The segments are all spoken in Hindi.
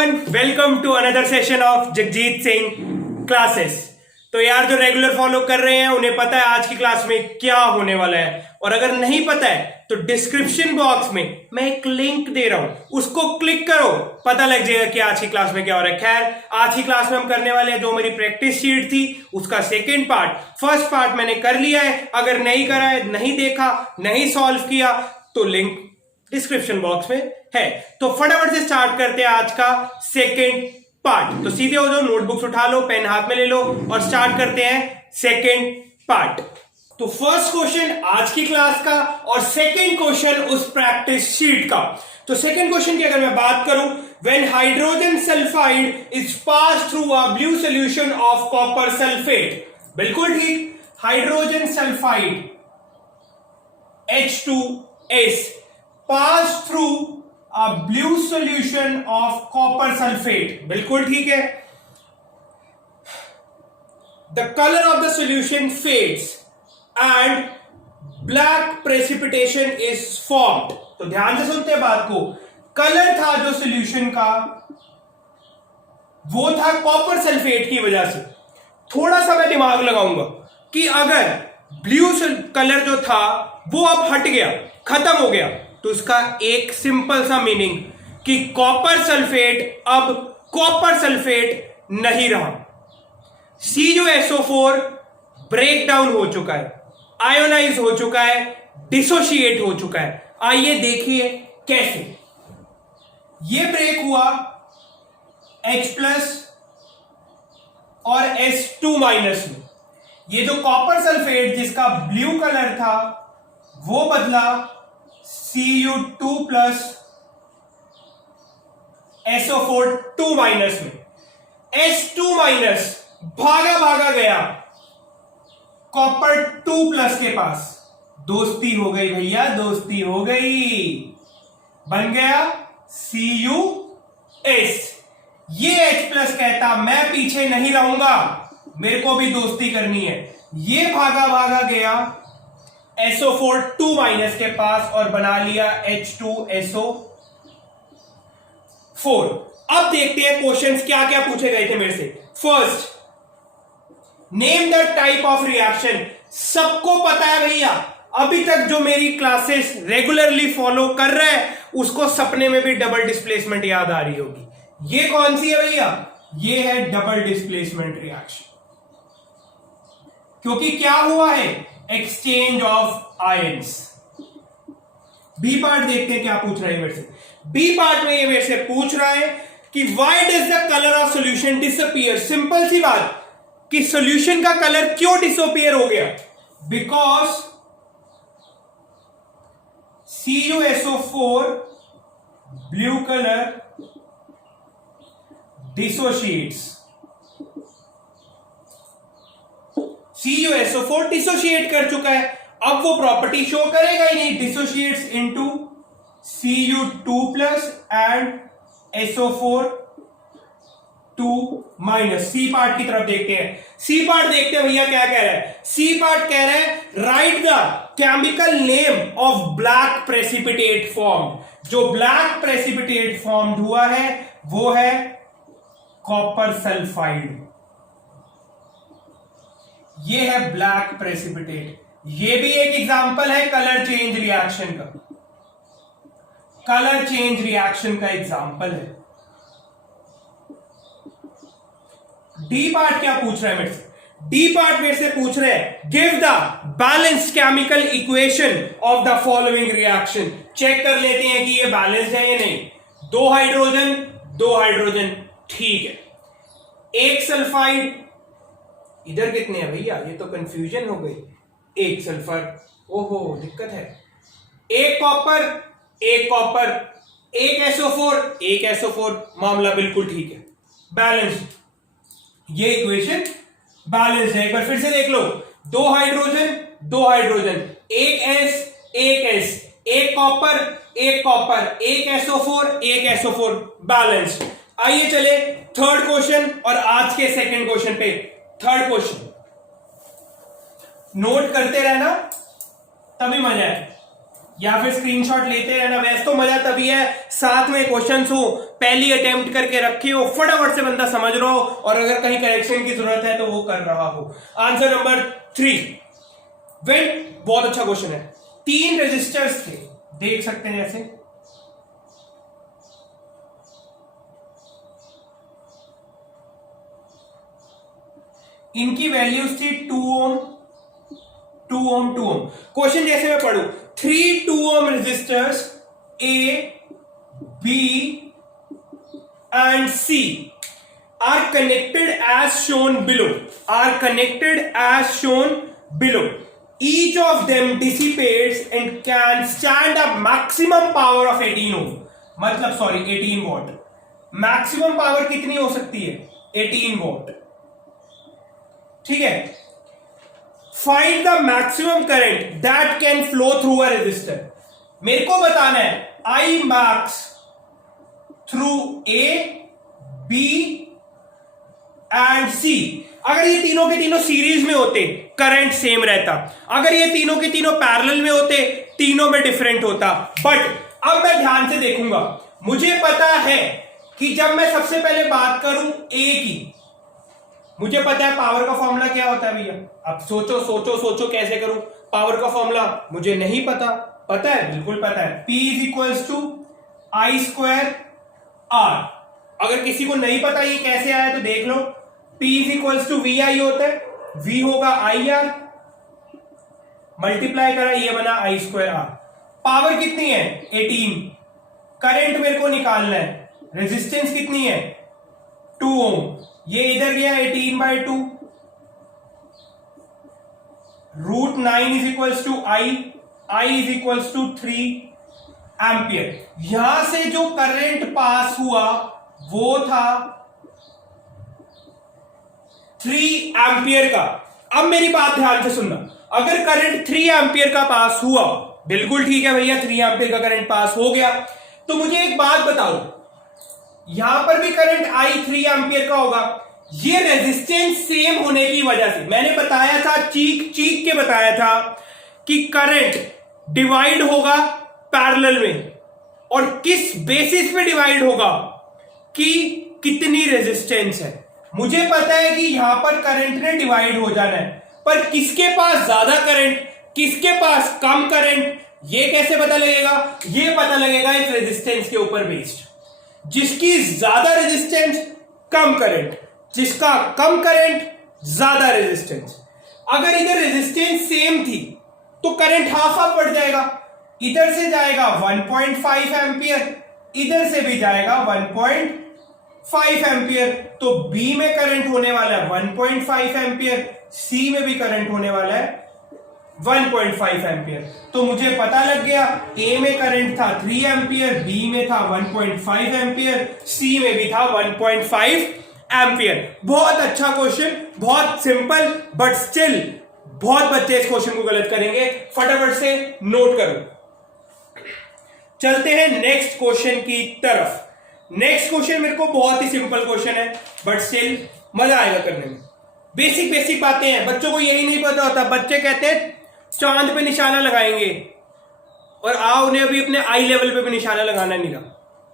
Everyone, welcome to another session of Jagjit Singh classes. तो यार जो रेगुलर फॉलो कर रहे हैं उन्हें पता है आज की क्लास में क्या होने वाला है, और अगर नहीं पता है तो डिस्क्रिप्शन बॉक्स में मैं एक लिंक दे रहा हूं, उसको क्लिक करो, पता लग जाएगा कि आज की क्लास में क्या हो रहा है। खैर, आज की क्लास में हम करने वाले हैं जो मेरी प्रैक्टिस शीट थी उसका सेकेंड पार्ट। फर्स्ट पार्ट मैंने कर लिया है, अगर नहीं करा है, नहीं देखा, नहीं सॉल्व किया तो लिंक डिस्क्रिप्शन बॉक्स में है। तो फटाफट से स्टार्ट करते हैं आज का सेकेंड पार्ट। तो सीधे हो जाओ, नोटबुक्स उठा लो, पेन हाथ में ले लो और स्टार्ट करते हैं सेकेंड पार्ट। तो फर्स्ट क्वेश्चन आज की क्लास का और सेकेंड क्वेश्चन उस प्रैक्टिस शीट का। तो सेकेंड क्वेश्चन की अगर मैं बात करूं, when hydrogen sulphide is pass through a blue solution of copper sulphate. बिल्कुल ठीक, hydrogen sulphide H2S pass through a blue solution of copper sulfate। बिल्कुल ठीक है। The color of the solution fades and black precipitation is formed। तो ध्यान से सुनते हैं बात को। कलर था जो सॉल्यूशन का वो था कॉपर सल्फेट की वजह से। थोड़ा सा मैं दिमाग लगाऊंगा कि अगर ब्लू कलर जो था वो अब हट गया, खत्म हो गया, तो इसका एक सिंपल सा मीनिंग कि कॉपर सल्फेट अब कॉपर सल्फेट नहीं रहा। CuSO4 ब्रेक डाउन हो चुका है, आयोनाइज हो चुका है, डिसोशिएट हो चुका है। आइए देखिए कैसे ये ब्रेक हुआ। H+ और S2- में ये जो कॉपर सल्फेट जिसका ब्लू कलर था वो बदला Cu2+ SO4 2- में। S2- भागा भागा गया कॉपर 2+ के पास। दोस्ती हो गई भैया, दोस्ती हो गई, बन गया Cu(S)। ये H+ कहता मैं पीछे नहीं रहूंगा, मेरे को भी दोस्ती करनी है। ये भागा भागा गया SO4 2- के पास और बना लिया H2SO4। अब देखते हैं क्वेश्चंस क्या क्या पूछे गए थे मेरे से। First, name the type of reaction. सबको पता है भैया, अभी तक जो मेरी क्लासेस रेगुलरली फॉलो कर रहा है उसको सपने में भी डबल डिस्प्लेसमेंट याद आ रही होगी। ये कौन सी है भैया? ये है डबल डिस्प्लेसमेंट रिएक्शन, क्योंकि क्या हुआ है? Exchange of ions. B part देखते हैं क्या पूछ रहा है मेरे से। बी पार्ट में ये मेरे से पूछ रहा है कि why does the colour of solution disappear. Simple सी बात कि सॉल्यूशन का कलर क्यों डिसअपीयर हो गया? Because CuSO4 blue colour dissociates. CuSO4 dissociate कर चुका है, अब वो प्रॉपर्टी शो करेगा ही नहीं। Dissociates into Cu2+ and SO4 2-। C part की तरफ देखते हैं। सी पार्ट देखते हैं भैया क्या कह रहा है। सी पार्ट कह रहा है right the chemical name of black precipitate form. जो ब्लैक प्रेसिपिटेट फॉर्म हुआ है वो है कॉपर सल्फाइड। ये है ब्लैक प्रेसिपिटेट। ये भी एक एग्जांपल है कलर चेंज रिएक्शन का। कलर चेंज रिएक्शन का एग्जांपल है। डी पार्ट क्या पूछ रहा है मेरे से? डी पार्ट मेरे से पूछ रहे हैं give the balance chemical equation of the following reaction. Check कर लेते हैं कि ये बैलेंस है या नहीं। दो हाइड्रोजन, ठीक है। एक सल्फाइड, इधर कितने हैं भैया? ये तो कंफ्यूजन हो गई। एक सल्फर, ओहो दिक्कत है। एक कॉपर, एक SO4, मामला बिल्कुल ठीक है, बैलेंस। ये इक्वेशन बैलेंस है। एक बार फिर से देख लो, दो हाइड्रोजन, एक S, एक कॉपर, एक SO4, बैलेंस। आइए चले थर्ड क्वेश्चन और आज के सेकंड क्वेश्चन पे। थर्ड क्वेश्चन नोट करते रहना तभी मजा है। या फिर स्क्रीनशॉट लेते रहना। वैसे तो मजा तभी है साथ में क्वेश्चंस हो, पहली अटेम्प्ट करके रखे हो, फटाफट से बंदा समझ रहा हो और अगर कहीं करेक्शन की जरूरत है तो वो कर रहा हो। आंसर नंबर 3 वेन, बहुत अच्छा क्वेश्चन है। 3 रेजिस्टर्स थे, देख सकते हैं ऐसे, इनकी वैल्यूज थी 2 ओम 2 ओम 2 ओम। क्वेश्चन जैसे मैं पढ़ू, 3 2 ohm resistors A B and C are connected as shown below, are connected as shown below. Each of them dissipates and can stand a maximum power of 18 ohm, मतलब सॉरी 18 वॉट। मैक्सिमम पावर कितनी हो सकती है? 18 वॉट। ठीक है, find the maximum current that can flow through a resistor. मेरे को बताना है I max through A B and C. अगर ये तीनों के तीनों सीरीज में होते करंट सेम रहता, अगर ये तीनों के तीनों पैरेलल में होते तीनों में डिफरेंट होता। बट अब मैं ध्यान से देखूंगा, मुझे पता है कि जब मैं सबसे पहले बात करूं ए की, मुझे पता है पावर का फॉर्मूला क्या होता है भैया। अब सोचो सोचो सोचो कैसे करूं पावर का फॉर्मूला, मुझे नहीं पता। पता है, बिल्कुल पता है, P is equals to I square R. अगर किसी को नहीं पता ये कैसे आया तो देख लो, P is equals to V I होता है, V होगा आई आर, मल्टीप्लाई करा ये बना आई स्क्वायर आर। पावर कितनी है? 18। करंट मेरे को निकालना है, रेजिस्टेंस कितनी है? 2 ओम। ये इधर गया 18/2, √9 is equals to I is equals to 3 ampere. यहां से जो करंट पास हुआ वो था 3 एम्पियर का। अब मेरी बात ध्यान से सुनना, अगर करंट 3 एम्पियर का पास हुआ, बिल्कुल ठीक है भैया 3 एम्पियर का करंट पास हो गया, तो मुझे एक बात बताओ, यहां पर भी करंट आई 3 एम्पियर का होगा। ये रेजिस्टेंस सेम होने की वजह से मैंने बताया था, चीख चीख के बताया था कि करंट डिवाइड होगा पैरेलल में, और किस बेसिस पे डिवाइड होगा कि कितनी रेजिस्टेंस है। मुझे पता है कि यहां पर करंट ने डिवाइड हो जाना है, पर किसके पास ज्यादा करंट, किसके पास कम करंट, ये कैसे पता लगेगा? ये पता लगेगा इस रेजिस्टेंस के ऊपर बेस्ड। जिसकी ज्यादा रेजिस्टेंस कम करंट, जिसका कम करंट ज्यादा रेजिस्टेंस। अगर इधर रेजिस्टेंस सेम थी तो करंट हाफ हाफ बढ़ जाएगा, इधर से जाएगा 1.5 एम्पियर, इधर से भी जाएगा 1.5 एम्पियर। तो बी में करंट होने वाला है 1.5 एम्पियर, सी में भी करंट होने वाला है 1.5 एम्पियर। तो मुझे पता लग गया ए में करंट था 3 एम्पियर, बी में था 1.5 एम्पियर, सी में भी था 1.5 एम्पियर। बहुत अच्छा क्वेश्चन, बहुत सिंपल, बट स्टिल बहुत बच्चे इस क्वेश्चन को गलत करेंगे। फटाफट से नोट करो। चलते हैं नेक्स्ट क्वेश्चन की तरफ। नेक्स्ट क्वेश्चन मेरे को बहुत ही सिंपल क्वेश्चन है, बट स्टिल मजा आएगा करने में। बेसिक बेसिक बातें हैं, बच्चों को यही नहीं पता होता। बच्चे कहते हैं चांद पे निशाना लगाएंगे, और उन्हें अभी अपने आई लेवल पे भी निशाना लगाना नहीं रहा।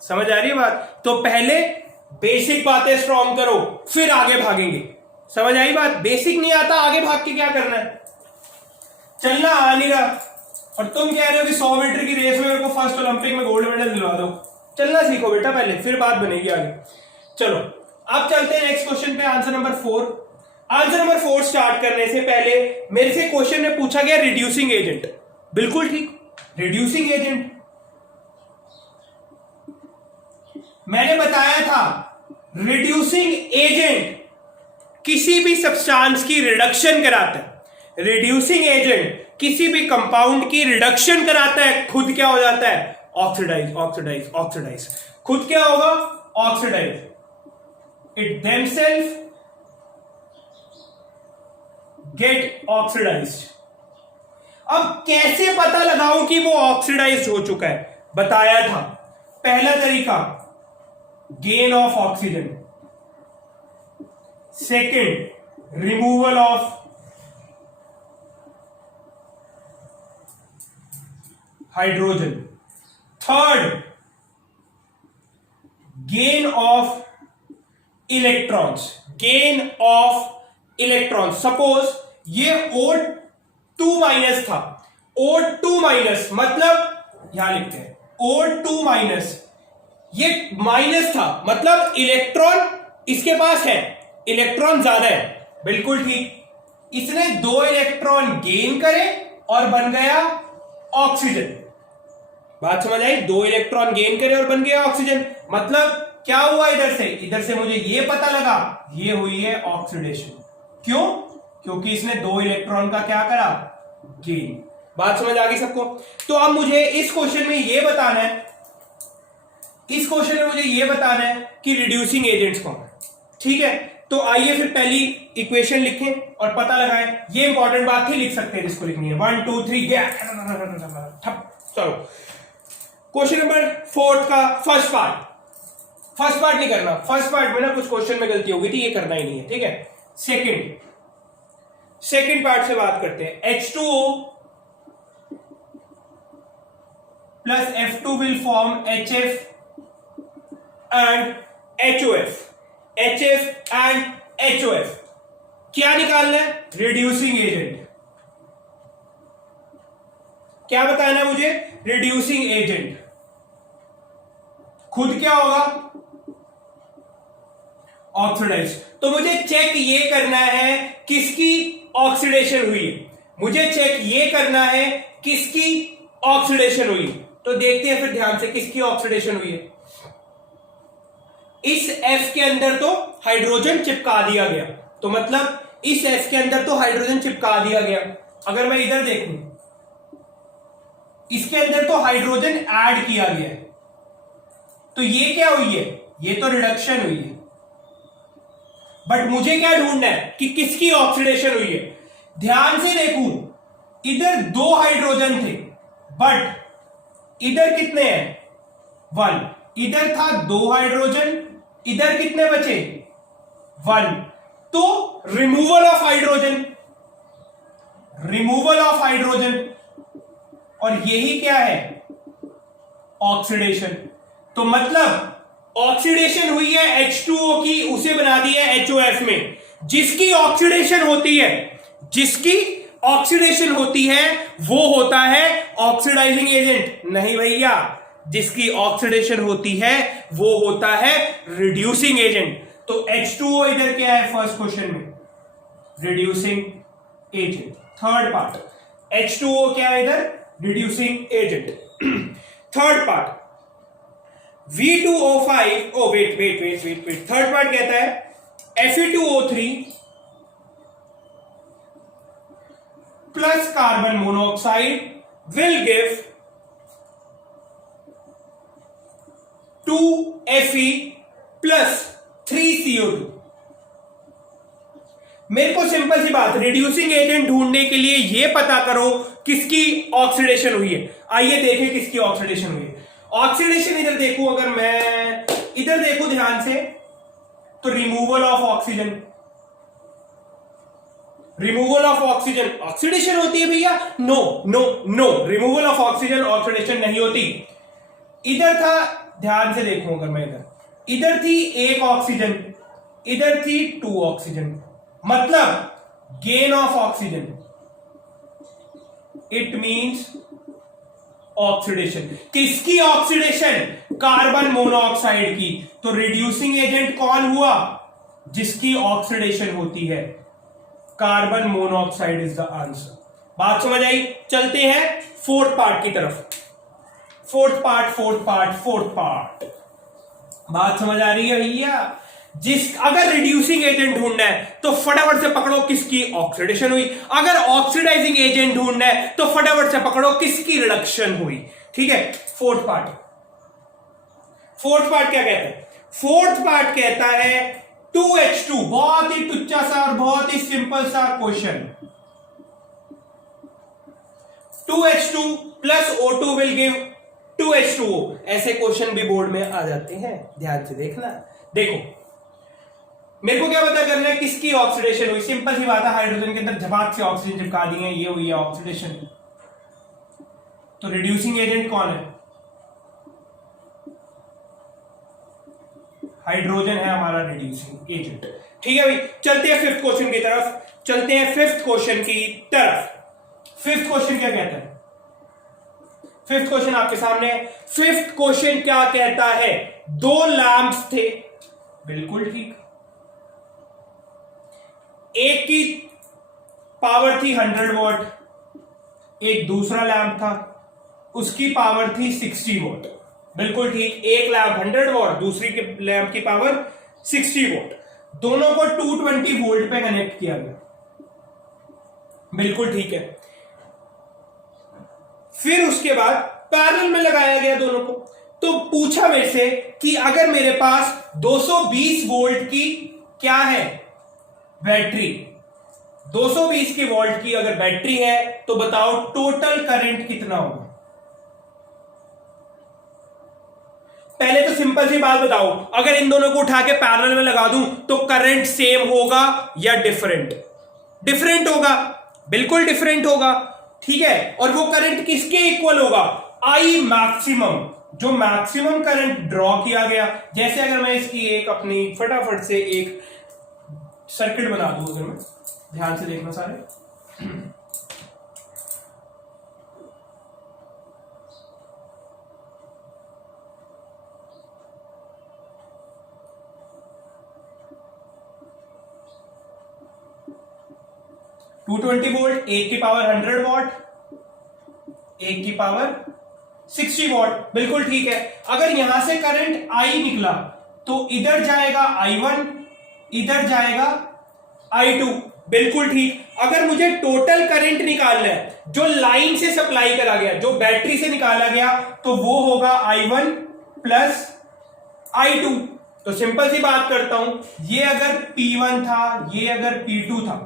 समझ आ रही है बात? तो पहले बेसिक बातें स्ट्रॉन्ग करो, फिर आगे भागेंगे। समझ आई बात? बेसिक नहीं आता, आगे भाग के क्या करना है? चलना आ नहीं रहा, और तुम कह रहे हो कि 100 मीटर की रेस में मेरे को फर्स्ट ओलंपिक में गोल्ड मेडल दिलवा दो। चलना सीखो बेटा पहले, फिर बात बनेगी आगे। चलो अब चलते हैं नेक्स्ट क्वेश्चन पे, answer number 4। Answer number 4 start करने से पहले मेरे से क्वेश्चन में पूछा गया रिड्यूसिंग एजेंट। बिल्कुल ठीक, रिड्यूसिंग एजेंट मैंने बताया था, रिड्यूसिंग एजेंट किसी भी सब्सटेंस की रिडक्शन कराता है। रिड्यूसिंग एजेंट किसी भी कंपाउंड की रिडक्शन कराता है, खुद क्या हो जाता है? Oxidize oxidize oxidize. खुद क्या होगा? Oxidize. It themselves get oxidized. अब कैसे पता लगाऊं कि वो ऑक्सीडाइज्ड हो चुका है? बताया था, पहला तरीका gain of oxygen, second removal of hydrogen. Third, gain of electrons, gain of electrons. Suppose ये O2 माइनस था, O2 माइनस मतलब यहां लिखते हैं O2 माइनस, ये माइनस था मतलब इलेक्ट्रॉन इसके पास है, इलेक्ट्रॉन ज्यादा है, बिल्कुल ठीक। इसने 2 इलेक्ट्रॉन गेन करे और बन गया ऑक्सीजन। बात समझ आई? 2 इलेक्ट्रॉन गेन करे और बन गया ऑक्सीजन, मतलब क्या हुआ? इधर से मुझे ये पता लगा ये हुई है ऑक्सीडेशन। क्यों? क्योंकि इसने 2 इलेक्ट्रॉन का क्या करा? गेन। बात समझ आ गई सबको? तो अब मुझे इस क्वेश्चन में ये बताना है, इस क्वेश्चन में मुझे ये बताना है कि रिड्यूसिंग एजेंट्स कौन है। ठीक है, तो आइए फिर पहली इक्वेशन लिखें और पता लगाएं। ये इंपॉर्टेंट बात थी, लिख सकते हैं जिसको लिखनी है। 1 2 3 गैप। चलो क्वेश्चन नंबर 4 का फर्स्ट पार्ट नहीं करना, फर्स्ट पार्ट में ना कुछ क्वेश्चन में गलती हो गई थी, ये करना ही नहीं है। ठीक है, सेकंड पार्ट से बात करते हैं। H2O plus F2 will form HF and HOF, HF and HOF। क्या निकालना है? Reducing agent. क्या बताना है मुझे? Reducing agent. खुद क्या होगा? ऑक्सीडाइज। तो मुझे चेक ये करना है किसकी ऑक्सीडेशन हुई है, मुझे चेक ये करना है किसकी ऑक्सीडेशन हुई। तो देखते हैं फिर ध्यान से किसकी ऑक्सीडेशन हुई है। इस F के अंदर तो हाइड्रोजन चिपका दिया गया, तो मतलब इस F के अंदर तो हाइड्रोजन चिपका दिया गया। अगर मैं इधर देखूं, इसके अंदर तो हाइड्रोजन ऐड किया गया है, तो ये क्या हुई है? ये तो रिडक्शन हुई है। बट मुझे क्या ढूंढना है कि किसकी ऑक्सीडेशन हुई है। ध्यान से देखूं, इधर 2 हाइड्रोजन थे, बट इधर कितने हैं? 1। इधर था 2 हाइड्रोजन, इधर कितने बचे? 1। तो रिमूवल ऑफ हाइड्रोजन, और यही क्या है? ऑक्सीडेशन। तो मतलब ऑक्सीडेशन हुई है H2O की, उसे बना दिया HOF में। जिसकी ऑक्सीडेशन होती है वो होता है ऑक्सीडाइजिंग एजेंट। नहीं भैया, जिसकी ऑक्सीडेशन होती है वो होता है रिड्यूसिंग एजेंट। तो H2O इधर क्या है फर्स्ट क्वेश्चन में? Reducing agent. Third part, H2O क्या है इधर? Reducing agent. Third part, V2O5, wait. Third part कहता है Fe2O3 plus carbon monoxide will give 2Fe plus 3CO2। मेरे को सिंपल सी बात, रिड्यूसिंग एजेंट ढूंढने के लिए यह पता करो किसकी ऑक्सीडेशन हुई है। आइए देखें किसकी ऑक्सीडेशन हुई है। ऑक्सीडेशन इधर देखूं, अगर मैं इधर देखूं ध्यान से, तो रिमूवल ऑफ ऑक्सीजन ऑक्सीडेशन होती है भैया? No, removal of oxygen oxidation नहीं होती। इधर था, ध्यान से देखूं, अगर मैं इधर थी 1 ऑक्सीजन, इधर थी 2 ऑक्सीजन, मतलब gain of oxygen, it means oxidation. किसकी ऑक्सीडेशन? कार्बन मोनोऑक्साइड की। तो रिड्यूसिंग एजेंट कौन हुआ? जिसकी ऑक्सीडेशन होती है, carbon monoxide is the answer. बात समझ आई? चलते हैं फोर्थ पार्ट की तरफ। फोर्थ पार्ट बात समझ आ रही है भैया? अगर रिड्यूसिंग एजेंट ढूंढना है तो फटाफट से पकड़ो किसकी ऑक्सीडेशन हुई। अगर ऑक्सीडाइजिंग एजेंट ढूंढना है तो फटाफट से पकड़ो किसकी रिडक्शन हुई। ठीक है, फोर्थ पार्ट क्या कहता है? फोर्थ पार्ट कहता है 2H2, बहुत ही टुच्चा सा और बहुत ही सिंपल सा question. 2H2 plus O2 will give 2H2O। ऐसे क्वेश्चन भी बोर्ड में आ जाते हैं, ध्यान से देखना। देखो, मेरे को क्या पता करना है किसकी ऑक्सीडेशन हुई? सिंपल सी बात है, हाइड्रोजन के अंदर झपाक से ऑक्सीजन चिपका दी है, ये हुई है ऑक्सीडेशन। तो रिड्यूसिंग एजेंट कौन है? हाइड्रोजन है हमारा रिड्यूसिंग एजेंट। ठीक है भाई, चलते हैं फिफ्थ क्वेश्चन की तरफ। फिफ्थ क्वेश्चन क्या कहता है? फिफ्थ क्वेश्चन आपके सामने है। फिफ्थ क्वेश्चन क्या कहता है? 2 लैंप्स थे, बिल्कुल ठीक। एक की पावर थी 100 वॉट, एक दूसरा लैंप था उसकी पावर थी 60 वॉट, बिल्कुल ठीक। एक लैंप 100 वॉट, दूसरी के लैंप की पावर 60 वॉट, दोनों को 220 वोल्ट पे कनेक्ट किया गया, बिल्कुल ठीक है। फिर उसके बाद पैरेलल में लगाया गया दोनों को। तो पूछा मेरे से कि अगर मेरे पास 220 वोल्ट की क्या है? बैटरी। 220 की वोल्ट की अगर बैटरी है तो बताओ टोटल करंट कितना होगा? पहले तो सिंपल सी बात बताओ, अगर इन दोनों को उठा के पैरेलल में लगा दूं तो करंट सेम होगा या डिफरेंट? डिफरेंट होगा, बिल्कुल डिफरेंट होगा, ठीक है। और वो करंट किसके इक्वल होगा? आई मैक्सिमम, जो मैक्सिमम करंट ड्रॉ किया गया। जैसे अगर मैं इसकी एक अपनी फटाफट से एक सर्किट बना दूं, अगर मैं ध्यान से देखना सारे, टू 220 वोल्ट, एक की पावर 100 वॉट, एक की पावर 60 वॉट, बिल्कुल ठीक है। अगर यहां से करंट आई निकला तो इधर जाएगा I1, इधर जाएगा I2, बिल्कुल ठीक। अगर मुझे टोटल करंट निकालना है जो लाइन से सप्लाई करा गया, जो बैटरी से निकाला गया, तो वो होगा I1 प्लस I2। तो सिंपल सी बात करता हूं, ये अगर P1 था, ये अगर P2 था,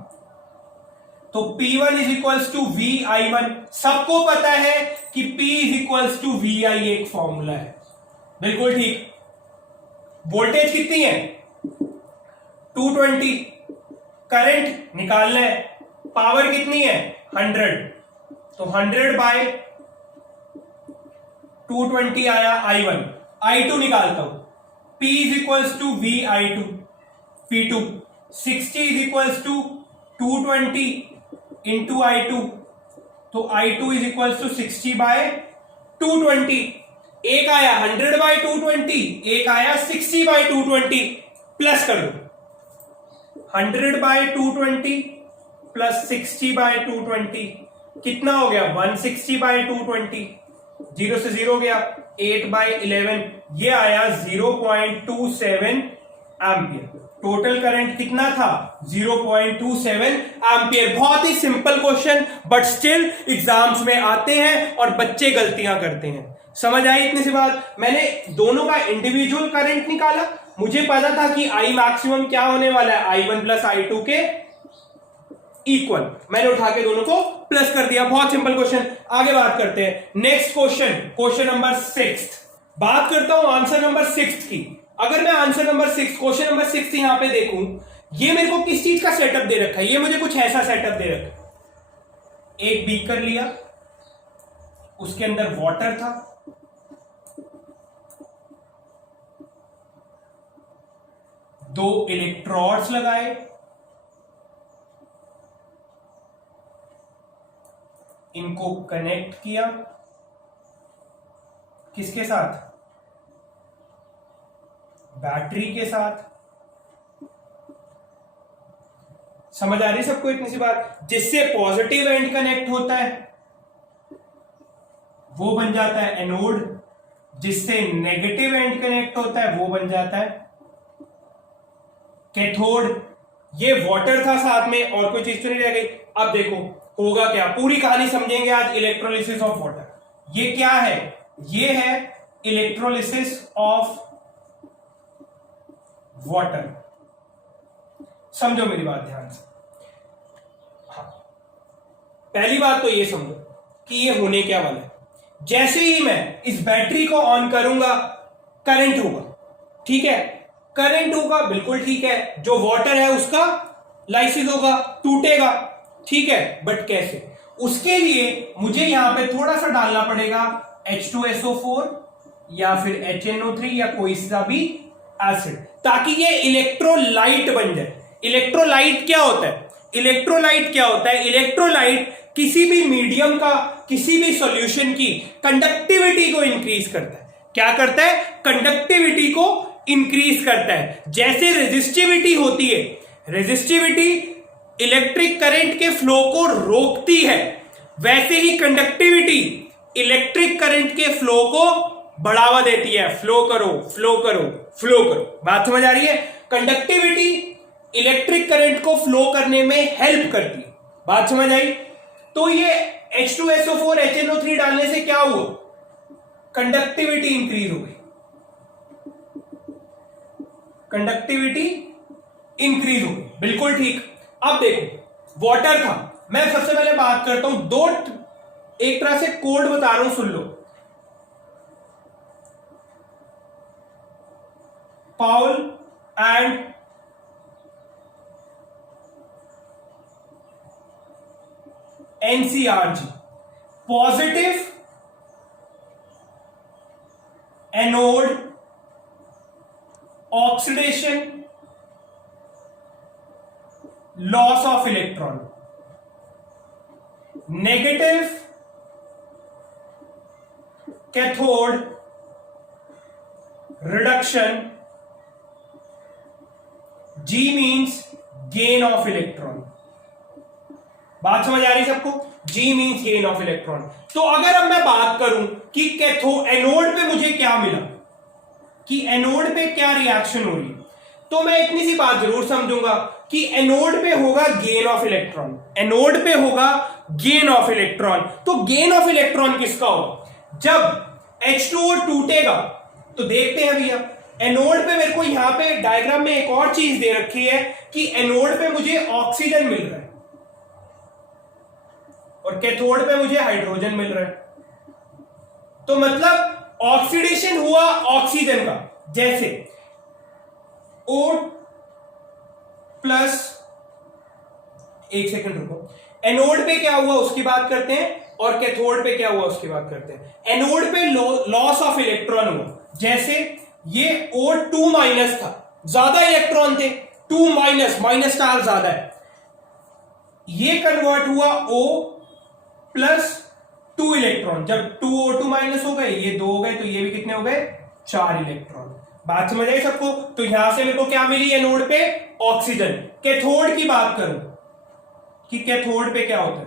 तो P1 is equals to VI1। सबको पता है कि P is equals to VI एक फॉर्मूला है, बिल्कुल ठीक। वोल्टेज कितनी है? 220। करंट निकालना है, पावर कितनी है? 100। तो 100 बाय 220 आया I1। I2 निकालता हूं, P is equals to VI2 P2। 60 is equals to 220 into I2, तो I2 is equals to 60 bye 220। एक आया 100 बाय 220, एक आया 60 बाय 220। प्लस कर दो, 100 बाय 220 प्लस 60 बाय 220 कितना हो गया? 160 बाय 220। 0 से 0 गया, 8 बाय 11, ये आया 0.27 एम्पियर। टोटल करंट कितना था? 0.27 एम्पियर। बहुत ही simple question, but still exams में आते हैं और बच्चे गलतियां करते हैं। समझ आई इतनी सी बात? मैंने दोनों का इंडिविजुअल करंट निकाला, मुझे पता था कि आई मैक्सिमम क्या होने वाला है? I1 प्लस I2 के इक्वल। मैंने उठा के दोनों को प्लस कर दिया। बहुत सिंपल क्वेश्चन। आगे बात करते हैं नेक्स्ट क्वेश्चन, क्वेश्चन नंबर 6। बात करता हूं आंसर नंबर 6 की। अगर मैं आंसर नंबर 6, क्वेश्चन नंबर 6 यहां पे देखूं, ये मेरे को किस चीज का सेटअप दे रखा है? ये मुझे कुछ ऐसा सेटअप दे रखा है। एक बीकर लिया, उसके अंदर वाटर था, दो इलेक्ट्रोड्स लगाए, इनको कनेक्ट किया, किसके साथ? बैटरी के साथ। समझ आ रही सबको इतनी सी बात? जिससे पॉजिटिव एंड कनेक्ट होता है वो बन जाता है एनोड, जिससे नेगेटिव एंड कनेक्ट होता है वो बन जाता है कैथोड। ये वाटर था साथ में, और कोई चीज तो नहीं रह गई। अब देखो होगा क्या, पूरी कहानी समझेंगे आज। इलेक्ट्रोलिसिस ऑफ वाटर, ये क्या है? ये है इलेक्ट्रोलिसिस ऑफ वाटर। समझो मेरी बात ध्यान से। हाँ, पहली बात तो ये समझो कि ये होने क्या वाला है। जैसे ही मैं इस बैटरी को ऑन करूंगा, करंट होगा, ठीक है? करंट होगा, बिल्कुल ठीक है। जो वाटर है उसका लाइसिस होगा, टूटेगा, ठीक है। बट कैसे? उसके लिए मुझे यहां पे थोड़ा सा डालना पड़ेगा H2SO4 या फिर HNO3 या कोई सा भी एसिड, ताकि ये इलेक्ट्रोलाइट बन जाए। इलेक्ट्रोलाइट क्या होता है? इलेक्ट्रोलाइट क्या होता है? इलेक्ट्रोलाइट किसी भी मीडियम का, किसी भी सॉल्यूशन की कंडक्टिविटी को इंक्रीज करता है। क्या करता है? कंडक्टिविटी को इंक्रीज करता है। जैसे रेजिस्टिविटी होती है, रेजिस्टिविटी इलेक्ट्रिक करंट के फ्लो को रोकती है, वैसे ही कंडक्टिविटी इलेक्ट्रिक करंट के फ्लो को बढ़ावा देती है। फ्लो करो, फ्लो करो, फ्लो करो। बात समझ आ रही है? कंडक्टिविटी इलेक्ट्रिक करंट को फ्लो करने में हेल्प करती है। बात समझ आई? तो ये H2SO4 HNO3 डालने से क्या हुआ? कंडक्टिविटी इंक्रीज हो गई, कंडक्टिविटी इंक्रीज हो गई। बिल्कुल ठीक। अब देखो, वाटर था। मैं सबसे पहले बात करता हूं, दो एक तरह से कोड बता रहा हूं, सुन लो। Paul and NCRG, positive anode oxidation, loss of electron, negative cathode reduction, G means gain of electron. बात समझ आ रही सबको? G means gain of electron. तो अगर अब मैं बात करूं कि एनोड पे मुझे क्या मिला, कि एनोड पे क्या रिएक्शन हो रही है, तो मैं इतनी सी बात जरूर समझूंगा कि एनोड पे होगा गेन ऑफ इलेक्ट्रॉन। एनोड पे होगा गेन ऑफ इलेक्ट्रॉन। तो गेन ऑफ इलेक्ट्रॉन किसका होगा? जब H2O टूटेगा, तो देखते हैं भैया, एनोड पे मेरे को यहां पे डायग्राम में एक और चीज दे रखी है कि एनोड पे मुझे ऑक्सीजन मिल रहा है और कैथोड पे मुझे हाइड्रोजन मिल रहा है। तो मतलब ऑक्सीडेशन हुआ ऑक्सीजन का, जैसे O प्लस, एक सेकंड रुको, एनोड पे क्या हुआ उसकी बात करते हैं और कैथोड पे क्या हुआ उसकी बात करते हैं। एनोड पे लॉस ऑफ इलेक्ट्रॉन हुआ, जैसे ये O2 माइनस था, ज्यादा इलेक्ट्रॉन थे, 2 माइनस, माइनस चार्ज ज्यादा है, ये कन्वर्ट हुआ O प्लस 2 इलेक्ट्रॉन। जब 2O2 माइनस हो गए, ये 2 हो गए, तो ये भी कितने हो गए? 4 इलेक्ट्रॉन। बात समझ आई सबको? तो यहां से मेरे को क्या मिली एनोड पे? ऑक्सीजन। कैथोड की बात करूं कि कैथोड पे क्या होता है,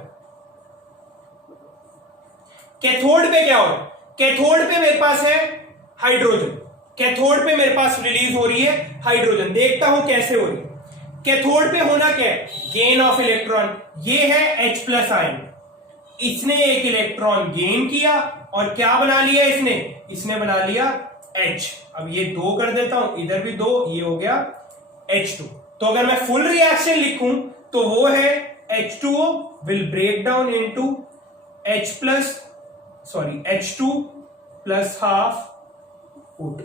कैथोड पे क्या होता है? कैथोड पे मेरे पास है हाइड्रोजन, कैथोड पे मेरे पास रिलीज हो रही है हाइड्रोजन। देखता हूं कैसे हो रही है। कैथोड पे होना क्या है? Gain of electron. ये है H प्लस आयन, इसने एक इलेक्ट्रॉन गेन किया और क्या बना लिया इसने बना लिया H। अब ये 2 कर देता हूं, इधर भी 2, ये हो गया H2। तो अगर मैं फुल रिएक्शन लिखूं तो वो है H2O will break down into H2 plus half O2।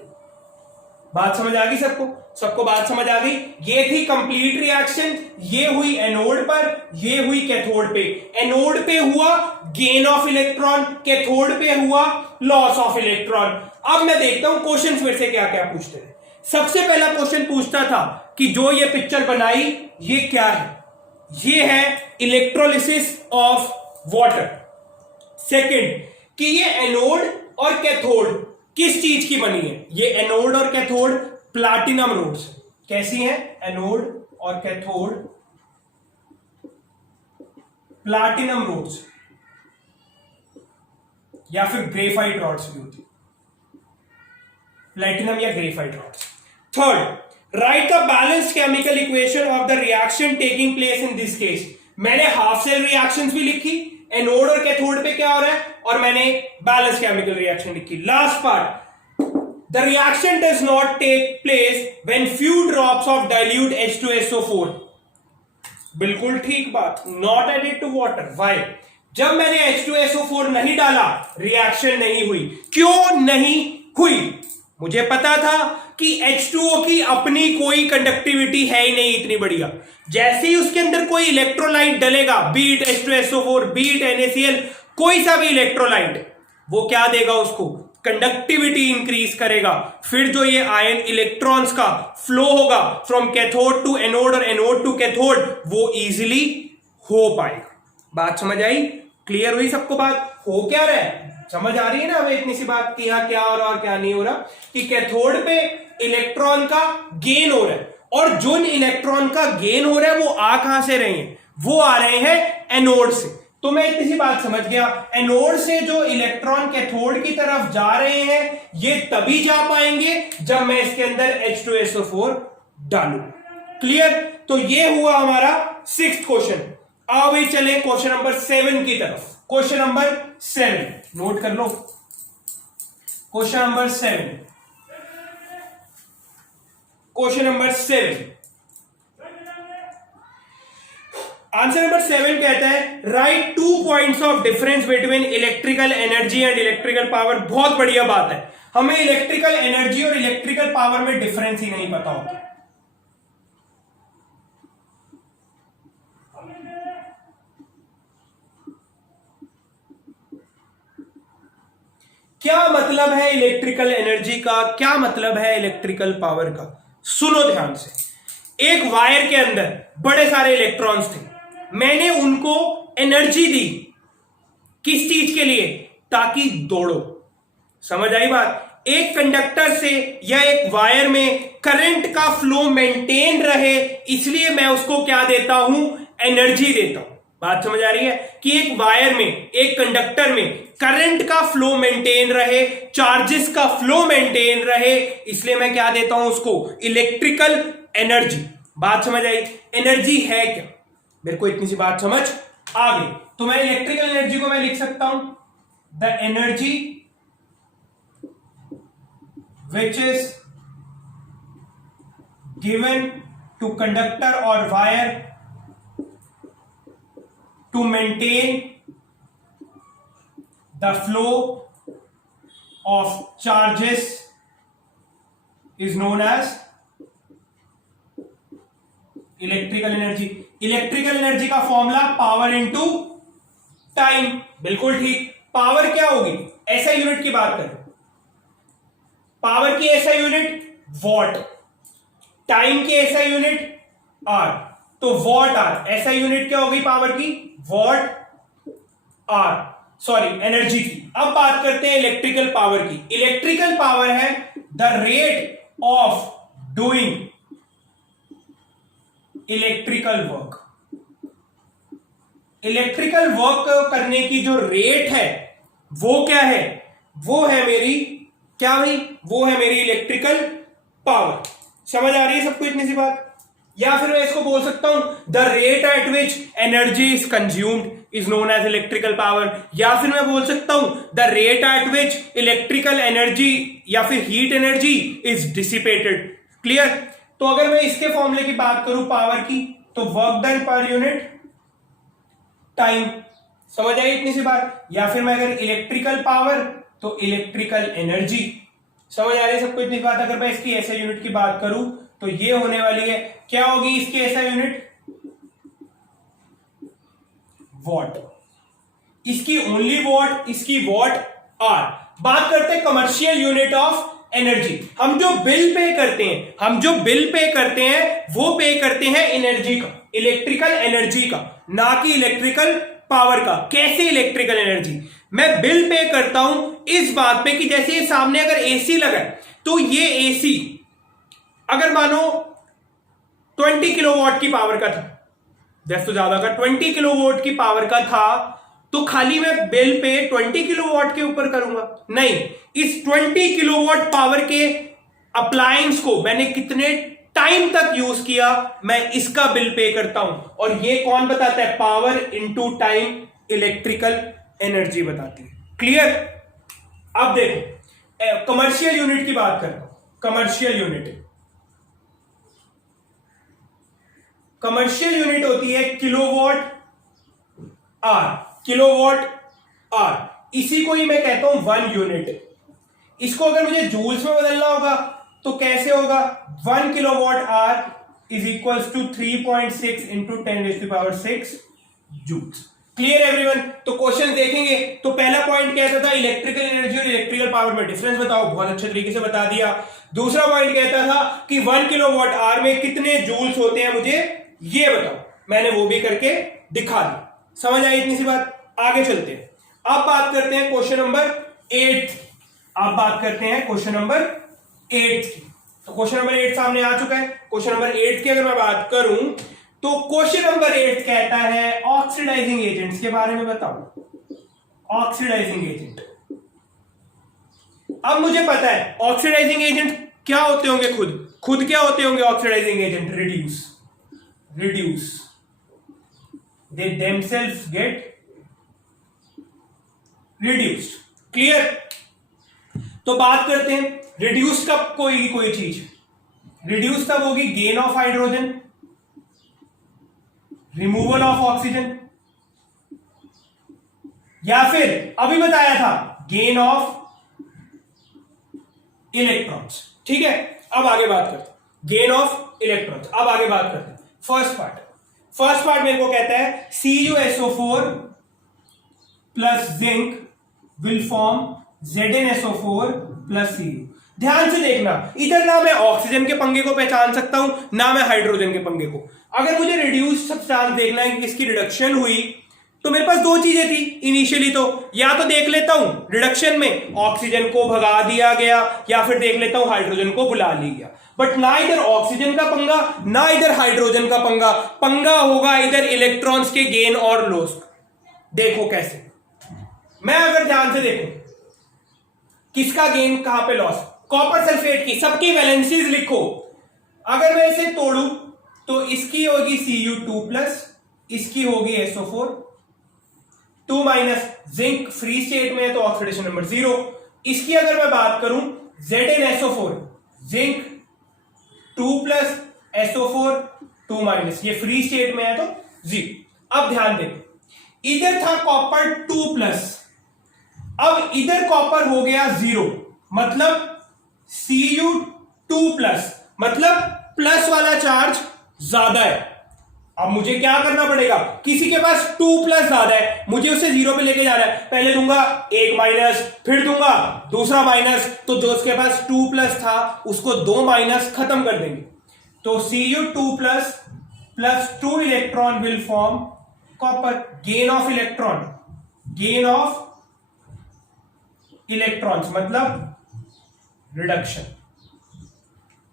बात समझ आ गई सबको? सबको बात समझ आ गई? ये थी कंप्लीट रिएक्शन। ये हुई एनोड पर, ये हुई कैथोड पे। एनोड पे हुआ गेन ऑफ इलेक्ट्रॉन, कैथोड पे हुआ लॉस ऑफ इलेक्ट्रॉन। अब मैं देखता हूं क्वेश्चन फिर से क्या क्या पूछते थे। सबसे पहला क्वेश्चन पूछता था कि जो ये पिक्चर बनाई ये क्या है? ये है इलेक्ट्रोलिसिस ऑफ वाटर। सेकंड, कि ये एनोड और कैथोड किस चीज की बनी है? ये एनोड और कैथोड प्लाटिनम रोड्स। कैसी हैं? एनोड और कैथोड प्लाटिनम रोड्स या फिर ग्रेफाइट रॉड्स भी होती, प्लेटिनम या graphite rods. Third, right the balanced chemical equation of the reaction taking place in this case. मैंने हाफ सेल रिएक्शंस भी लिखी, एनोड और कैथोड पे क्या हो रहा है, और मैंने बैलेंस केमिकल रिएक्शन लिखी। Last part, the reaction does not take place when few drops of dilute H2SO4। बिल्कुल ठीक बात, not added to water. Why? जब मैंने H2SO4 नहीं डाला रिएक्शन नहीं हुई। क्यों नहीं हुई? मुझे पता था कि H2O की अपनी कोई कंडक्टिविटी है ही नहीं इतनी बढ़िया। जैसे ही उसके अंदर कोई इलेक्ट्रोलाइट डलेगा, बीट H2SO4, बीट NaCl, कोई सा भी इलेक्ट्रोलाइट, वो क्या देगा उसको, कंडक्टिविटी इंक्रीज करेगा। फिर जो ये आयन इलेक्ट्रॉन्स का फ्लो होगा फ्रॉम कैथोड टू एनोड और एनोड टू कैथोड, वो इजीली हो पाएगा। बात समझ आई? क्लियर हुई सबको? बात हो क्या रहा है, समझ आ रही है ना हमें इतनी सी बात कि यहां क्या हो रहा और क्या नहीं हो रहा, कि कैथोड पे इलेक्ट्रॉन का गेन हो रहा है, और जो इलेक्ट्रॉन का गेन हो रहा है वो आ कहां से रहे हैं, वो आ रहे हैं एनोड से। तो मैं इतनी सी बात समझ गया, एनोड से जो इलेक्ट्रॉन कैथोड की तरफ जा रहे हैं ये तभी जा पाएंगे जब मैं इसके अंदर H2SO4 डालूं। क्लियर? तो ये हुआ हमारा 6th क्वेश्चन। आओ भाई चले क्वेश्चन नंबर 7 की तरफ। क्वेश्चन नंबर 7 नोट कर लो। Question number 7, question number 7, answer number 7 कहता है right 2 points of difference between electrical energy and electrical power. बहुत बढ़िया बात है, हमें इलेक्ट्रिकल एनर्जी और इलेक्ट्रिकल पावर में डिफरेंस ही नहीं पता होता। क्या मतलब है इलेक्ट्रिकल एनर्जी का, क्या मतलब है इलेक्ट्रिकल पावर का? सुनो ध्यान से। एक वायर के अंदर बड़े सारे इलेक्ट्रॉन्स थे, मैंने उनको एनर्जी दी, किस चीज के लिए? ताकि दौड़ो। समझ आई बात? एक कंडक्टर से या एक वायर में करंट का फ्लो मेंटेन रहे, इसलिए मैं उसको क्या देता हूं, एनर्जी देता हूं। बात समझ आ रही है कि एक वायर में, एक कंडक्टर में करंट का फ्लो मेंटेन रहे, चार्जेस का फ्लो मेंटेन रहे, इसलिए मैं क्या देता हूं उसको, इलेक्ट्रिकल एनर्जी। बात समझ आई? एनर्जी है क्या, मेरे को इतनी सी बात समझ आ गई। तो मैं इलेक्ट्रिकल एनर्जी को मैं लिख सकता हूं the energy which is given to conductor और wire to maintain the flow of charges is known as electrical energy. Electrical energy का फॉर्मूला पावर इनटू टाइम। बिल्कुल ठीक। पावर क्या होगी, ऐसा यूनिट की बात करें, पावर की ऐसा यूनिट वॉट, टाइम की ऐसा यूनिट आर, तो वॉट आर ऐसा यूनिट क्या होगी पावर की, वॉट आर, सॉरी एनर्जी की। अब बात करते हैं इलेक्ट्रिकल पावर की। इलेक्ट्रिकल पावर है the rate of doing electrical work. Electrical work करने की जो रेट है वो क्या है, वो है मेरी क्या भाई, वो है मेरी इलेक्ट्रिकल पावर। समझ आ रही है सबको इतनी सी बात? या फिर मैं इसको बोल सकता हूं the rate at which energy is consumed is known as electrical power, या फिर मैं बोल सकता हूं the rate at which electrical energy या फिर heat energy is dissipated. Clear? तो अगर मैं इसके फॉर्मूले की बात करूं पावर की, तो work done per unit time. समझ आई इतनी सी बात? या फिर मैं अगर इलेक्ट्रिकल पावर तो इलेक्ट्रिकल एनर्जी। समझ आ रही है सबको इतनी बात? अगर मैं इसकी ऐसे यूनिट की बात करूं तो ये होने वाली है, क्या होगी इसकी ऐसा यूनिट, वॉट। इसकी ओनली वॉट, इसकी वॉट आर। बात करते हैं कमर्शियल यूनिट ऑफ एनर्जी। हम जो बिल पे करते हैं, हम जो बिल पे करते हैं वो पे करते हैं एनर्जी का, इलेक्ट्रिकल एनर्जी का, ना कि इलेक्ट्रिकल पावर का। कैसे इलेक्ट्रिकल एनर्जी? मैं बिल पे करता हूं इस बात पे कि जैसे ये सामने अगर एसी लगा है, तो ये एसी अगर मानो 20 किलोवाट की पावर का था, 10 तो ज्यादा का, 20 किलोवाट की पावर का था, तो खाली मैं बिल पे 20 किलोवाट के ऊपर करूंगा? नहीं, इस 20 किलोवाट पावर के अप्लायंस को मैंने कितने टाइम तक यूज किया, मैं इसका बिल पे करता हूं। और ये कौन बताता है? Power into time electrical energy बताती है। क्लियर? अब देखो कमर्शियल यूनिट की बात करता हूं। कमर्शियल यूनिट, कमर्शियल यूनिट होती है किलोवाट आर, किलोवाट आर। इसी को ही मैं कहता हूं 1 यूनिट। इसको अगर मुझे जूल्स में बदलना होगा तो कैसे होगा? 1 kilowatt hour is equal to 3.6 into 10⁶ joules. Clear everyone? तो क्वेश्चन देखेंगे तो पहला पॉइंट कहता था इलेक्ट्रिकल एनर्जी और इलेक्ट्रिकल पावर में डिफरेंस बताओ, बहुत अच्छे तरीके से बता दिया। दूसरा पॉइंट कहता था कि 1 किलोवाट आवर में कितने जूल्स होते हैं मुझे ये बताओ, मैंने वो भी करके दिखा दिया। समझ आई इतनी सी बात? आगे चलते हैं। अब बात करते हैं क्वेश्चन नंबर 8। अब बात करते हैं क्वेश्चन नंबर 8 की। तो क्वेश्चन नंबर 8 सामने आ चुका है। क्वेश्चन नंबर 8 की अगर मैं बात करूं तो क्वेश्चन नंबर 8 कहता है ऑक्सीडाइजिंग एजेंट्स के बारे में बताओ। ऑक्सीडाइजिंग एजेंट, अब मुझे पता है ऑक्सीडाइजिंग एजेंट क्या होते होंगे, खुद क्या होते होंगे oxidizing agent? Reduce they themselves get reduced. Clear? तो बात करते हैं रिड्यूस कब कोई चीज रिड्यूस तब होगी gain of hydrogen, removal of oxygen, या फिर अभी बताया था गेन ऑफ इलेक्ट्रॉन्स। ठीक है, अब आगे बात करते हैं गेन ऑफ इलेक्ट्रॉन्स। अब आगे बात करते हैं फर्स्ट पार्ट मेरे को कहता है CuSO4 plus zinc will form ZnSO4 plus Cu। ध्यान से देखना, इधर ना मैं ऑक्सीजन के पंगे को पहचान सकता हूं ना मैं हाइड्रोजन के पंगे को। अगर मुझे रिड्यूस सब्सटेंस देखना है कि किसकी रिडक्शन हुई तो मेरे पास दो चीजें थी इनिशियली, तो या तो देख लेता हूं रिडक्शन में ऑक्सीजन को भगा दिया गया या फिर देख लेता हूं हाइड्रोजन को बुला लिया गया। बट ना इधर ऑक्सीजन का पंगा ना इधर हाइड्रोजन का पंगा होगा इधर इलेक्ट्रॉन्स के गेन और लॉस। देखो कैसे, मैं अगर ध्यान से देखूं किसका गेन कहां पे लॉस, कॉपर सल्फेट की, सबकी वैलेंसीज लिखो। अगर मैं इसे तोड़ू तो इसकी होगी Cu2+, इसकी होगी SO4, 2 minus, zinc free state में है तो ऑक्सीडेशन नंबर 0। इसकी अगर मैं बात करूं ZnSO4, जिंक 2+ SO4 2 माइनस, ये फ्री स्टेट में है तो 0। अब ध्यान दें, इधर था कॉपर 2+, अब इधर कॉपर हो गया 0, मतलब Cu2+, मतलब प्लस वाला चार्ज ज्यादा है। अब मुझे क्या करना पड़ेगा, किसी के पास 2+ ज्यादा है मुझे उसे 0 पे लेके जाना है, पहले दूंगा 1 माइनस फिर दूंगा दूसरा माइनस, तो जो उसके पास 2+ था उसको 2 माइनस खत्म कर देंगे। तो Cu2+ plus 2 electron will form copper, gain of electrons मतलब रिडक्शन।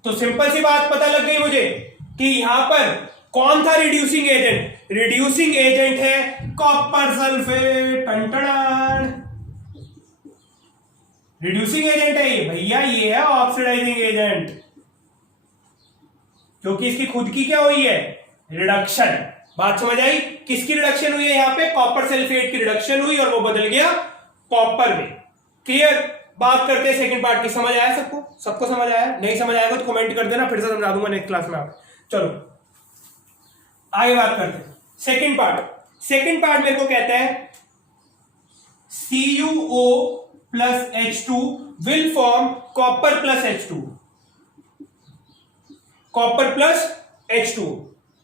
तो सिंपल सी बात पता लग गई मुझे कि यहां पर कौन था रिड्यूसिंग एजेंट? रिड्यूसिंग एजेंट है कॉपर सल्फेट। रिड्यूसिंग एजेंट है ये भैया, ये है ऑक्सीडाइजिंग एजेंट, क्योंकि इसकी खुद की क्या हुई है? रिडक्शन। बात समझ आई? किसकी रिडक्शन हुई है? यहां पे कॉपर सल्फेट की रिडक्शन हुई और वो बदल गया कॉपर में। क्लियर? बात करते हैं सेकंड पार्ट की। समझ आया सबको समझ आया? नहीं समझ आएगा तो कमेंट कर देना, फिर से समझा दूंगा नेक्स्ट क्लास में आप। चलो आगे बात करते हैं सेकंड पार्ट मेरे को कहता है CuO plus H2 will form copper plus H2।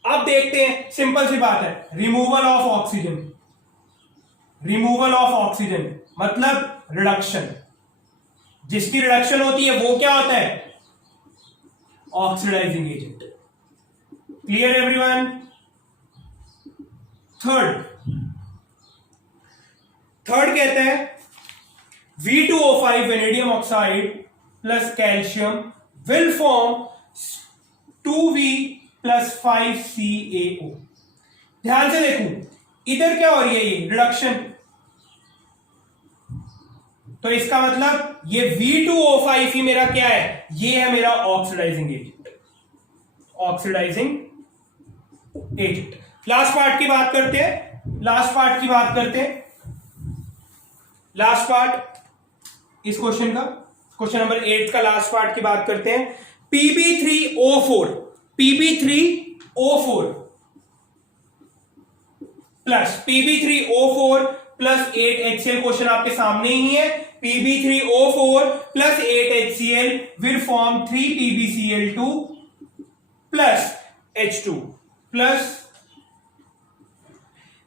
अब देखते हैं, सिंपल सी बात है, रिमूवल ऑफ ऑक्सीजन मतलब रिडक्शन। जिसकी रिडक्शन होती है वो क्या होता है? Oxidizing agent. Clear everyone? Third कहता है V2O5 vanadium oxide plus calcium will form 2V plus 5CaO। ध्यान से देखूं, इधर क्या हो रही है? ये रिडक्शन, तो इसका मतलब ये V2O5 ही मेरा क्या है? ये है मेरा ऑक्सीडाइजिंग एजेंट। लास्ट पार्ट की बात करते हैं। लास्ट पार्ट इस क्वेश्चन का, क्वेश्चन नंबर 8 का लास्ट पार्ट की बात करते हैं। Pb3O4 प्लस 8 HCl क्वेश्चन आपके सामने ही है। Pb3O4 plus 8HCl will form 3PbCl2 plus H2 plus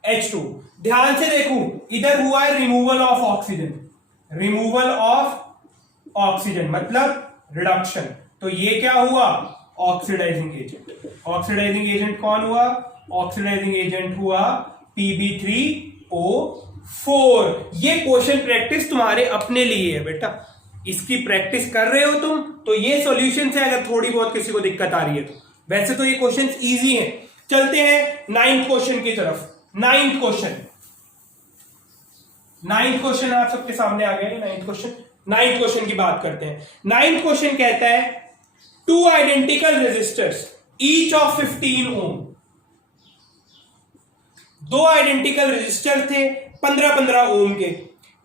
H2। ध्यान से देखूं, इधर हुआ है removal of oxygen, removal of oxygen मतलब रिडक्शन, तो ये क्या हुआ? Oxidising agent. ऑक्सीडाइजिंग एजेंट कौन हुआ? ऑक्सीडाइजिंग एजेंट हुआ Pb3O4। ये क्वेश्चन प्रैक्टिस तुम्हारे अपने लिए है बेटा, इसकी प्रैक्टिस कर रहे हो तुम, तो ये सॉल्यूशन है अगर थोड़ी बहुत किसी को दिक्कत आ रही है तो। वैसे तो ये क्वेश्चन इजी हैं। चलते हैं 9th क्वेश्चन की तरफ। 9th क्वेश्चन आप सबके सामने आ गया है। 9th क्वेश्चन की बात करते हैं। 9th क्वेश्चन कहता है two identical resistors each of 15 ohm. दो आइडेंटिकल रेजिस्टर थे 15-15 ओम के,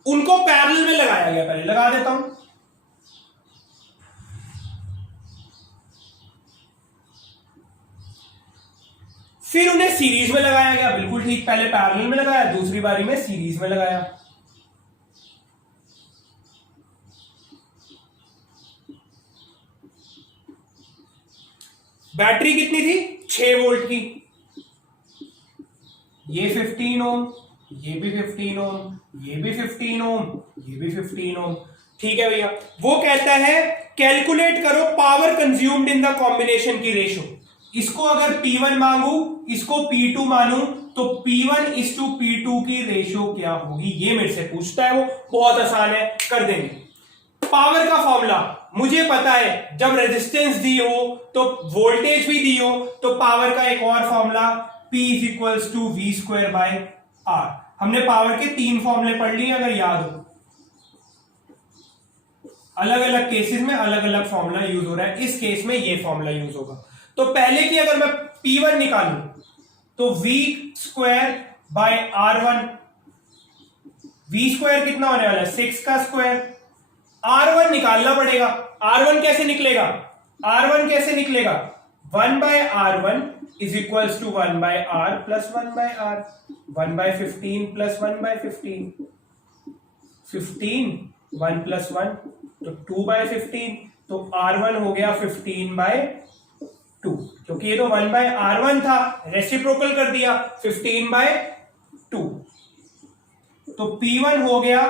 उनको पैरेलल में लगाया गया। पहले लगा देता हूं। फिर उन्हें सीरीज में लगाया गया, बिल्कुल ठीक। पहले पैरेलल में लगाया, दूसरी बारी में सीरीज में लगाया। बैटरी कितनी थी? 6 वोल्ट की। ये 15 ओम, ये भी 15 ओम, ये भी 15 ओम, ये भी 15 ओम। ठीक है भैया। वो कहता है कैलकुलेट करो power consumed in the combination की रेशो। इसको अगर P1 मांगू, इसको P2 मानू, तो P1:P2 की रेशो क्या होगी, ये मेरे से पूछता है वो। बहुत आसान है, कर देंगे। पावर का फॉर्मूला मुझे पता है, जब रेजिस्टेंस दी हो तो वोल्टेज भी दी हो, तो पावर का एक और फॉर्मूला P = V²/R। हमने पावर के 3 फॉर्मूले पढ़ लिए, अगर याद हो। अलग अलग केसेस में अलग अलग फॉर्मूला यूज हो रहा है, इस केस में ये फॉर्मूला यूज होगा। तो पहले की अगर मैं P1 निकालूं तो V²/R1। V² कितना होने वाला है? 6 का स्क्वायर। R1 निकालना पड़ेगा। R1 कैसे निकलेगा? 1/R1 is equals to 1/R plus 1/R। 1/15 plus 1/15। 15 1 plus 1 तो 2/15, तो R1 हो गया 15/2, क्योंकि ये तो 1/R1 था, रेसिप्रोकल कर दिया 15/2। तो P1 हो गया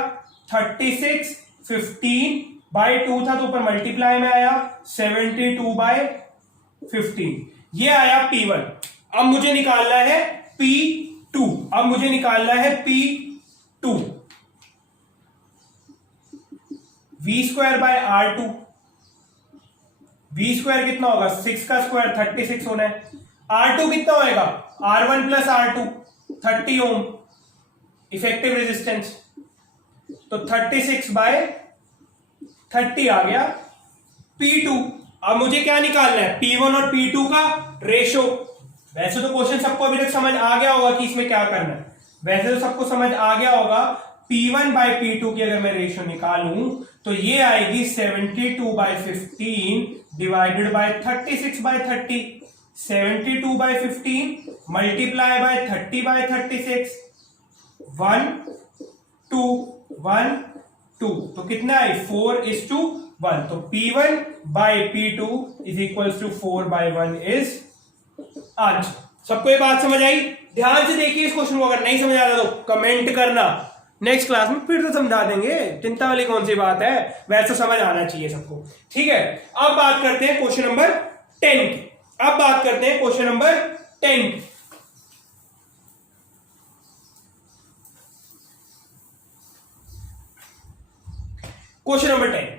36, 15/2 था तो ऊपर मल्टीप्लाई में आया 72/15। ये आया P1। अब मुझे निकालना है P2। V²/R2। V² कितना होगा? 6 का स्क्वायर, 36 होना है। R2 कितना होएगा? R1 plus R2, 30 ओम इफेक्टिव रेजिस्टेंस। तो 36/30 आ गया P2। अब मुझे क्या निकालना है? P1 और P2 का रेशो। वैसे तो क्वेश्चन सबको अभी तक समझ आ गया होगा कि इसमें क्या करना है। वैसे तो सबको समझ आ गया होगा। P1/P2 की अगर मैं रेशो निकालूं तो ये आएगी 72/15 डिवाइडेड बाय 36/30। 72/15 multiply by 30/36। 1 2 1 2, तो कितना है? 4:1। तो P1/P2 is equals to 4/1 is answer. सबको ये बात समझ आई? ध्यान से देखिए इस क्वेश्चन को, अगर नहीं समझ आ रहा तो कमेंट करना, नेक्स्ट क्लास में फिर तो समझा देंगे, चिंता वाली कौन सी बात है। वैसे समझ आना चाहिए सबको। ठीक है, अब बात करते हैं क्वेश्चन नंबर 10 की। Question number 10। क्वेश्चन नंबर 10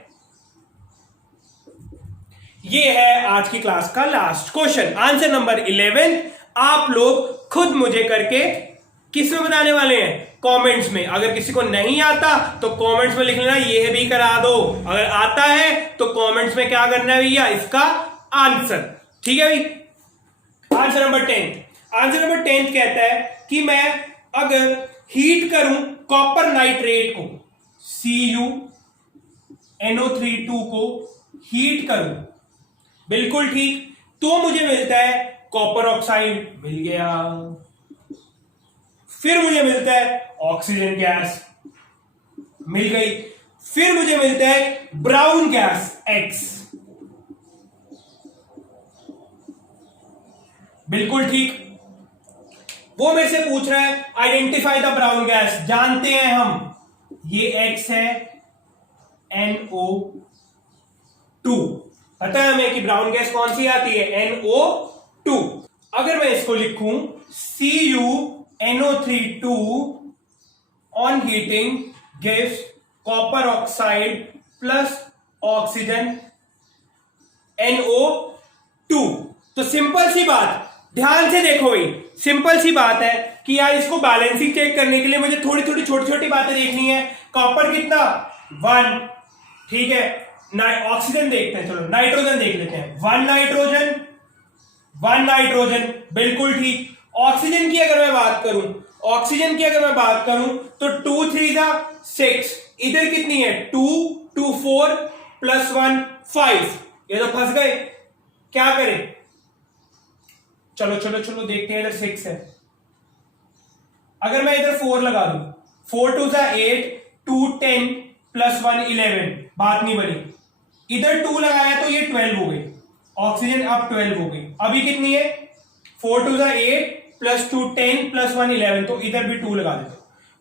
ये है आज की क्लास का लास्ट क्वेश्चन। आंसर नंबर 11 आप लोग खुद मुझे करके किस में बताने वाले हैं? कमेंट्स में। अगर किसी को नहीं आता तो कमेंट्स में लिख लेना ये भी करा दो, अगर आता है तो कमेंट्स में क्या करना है भैया? इसका आंसर। ठीक है भाई। आंसर नंबर 10 कहता है कि मैं अगर हीट करूं कॉपर नाइट्रेट को, CuNO3 को हीट करूं, बिल्कुल ठीक, तो मुझे मिलता है कॉपर ऑक्साइड, मिल गया। फिर मुझे मिलता है ऑक्सीजन गैस, मिल गई। फिर मुझे मिलता है ब्राउन गैस X। बिल्कुल ठीक। वो मेरे से पूछ रहा है आइडेंटिफाई द ब्राउन गैस। जानते हैं हम ये X है, NO2। पता है हमें कि ब्राउन गैस कौन सी आती है, NO2। अगर मैं इसको लिखूं CuNO3 on heating gives copper oxide plus oxygen NO2। तो सिंपल सी बात, ध्यान से देखो भाई, सिंपल सी बात है कि यार इसको बैलेंसिंग चेक करने के लिए मुझे थोड़ी थोड़ी छोटी छोटी बातें देखनी है। कॉपर कितना 1, ठीक है। ऑक्सीजन देखते हैं, चलो नाइट्रोजन देख लेते हैं। 1 नाइट्रोजन, बिल्कुल ठीक। ऑक्सीजन की अगर मैं बात करूं तो 2 3 6, इधर कितनी है 2 2 4 प्लस 1 5। ये तो फंस गए, क्या करें? चलो देखते हैं। इधर 6 है, अगर मैं इधर 4 लगा दूं, 4 2 8, 2 10 प्लस 1 11, बात नहीं बनी। इधर 2 लगाया तो ये 12 हो गई, ऑक्सीजन अब 12 हो गई। अभी कितनी है 4 2 8 प्लस 2 10 प्लस 1 11, तो इधर भी 2 लगा देते।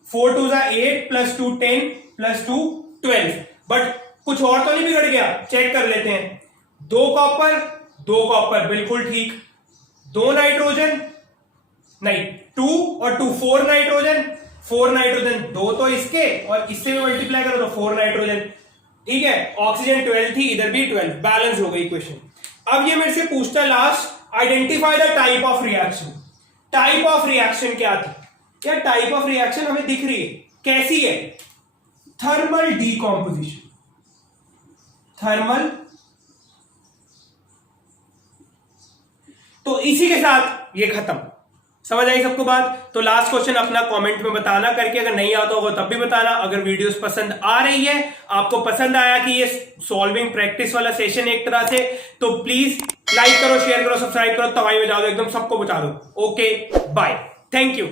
4 2 8 प्लस 2 10 प्लस 2 12। बट कुछ और तो नहीं बिगड़ गया, चेक कर लेते हैं। 2 कॉपर, बिल्कुल ठीक। 2 नाइट्रोजन, नहीं 2 और 2 4 नाइट्रोजन, 2 तो इसके और इससे भी मल्टीप्लाई करो तो 4 नाइट्रोजन, ठीक है। ऑक्सीजन 12 थी, इधर भी 12, बैलेंस हो गई इक्वेशन। अब ये मेरे से पूछता है last, identify the type of reaction. Type of reaction क्या थी? क्या टाइप ऑफ रिएक्शन हमें दिख रही है, कैसी है? Thermal decomposition, thermal. तो इसी के साथ ये खत्म। समझ आई सबको बात? तो लास्ट क्वेश्चन अपना कमेंट में बताना करके, अगर नहीं आता होगा तब भी बताना। अगर वीडियोस पसंद आ रही है, आपको पसंद आया कि ये सॉल्विंग प्रैक्टिस वाला सेशन एक तरह से, तो प्लीज लाइक करो, शेयर करो, सब्सक्राइब करो, तवाई में जाओ, एकदम सबको बचा दो। Okay, bye, thank you.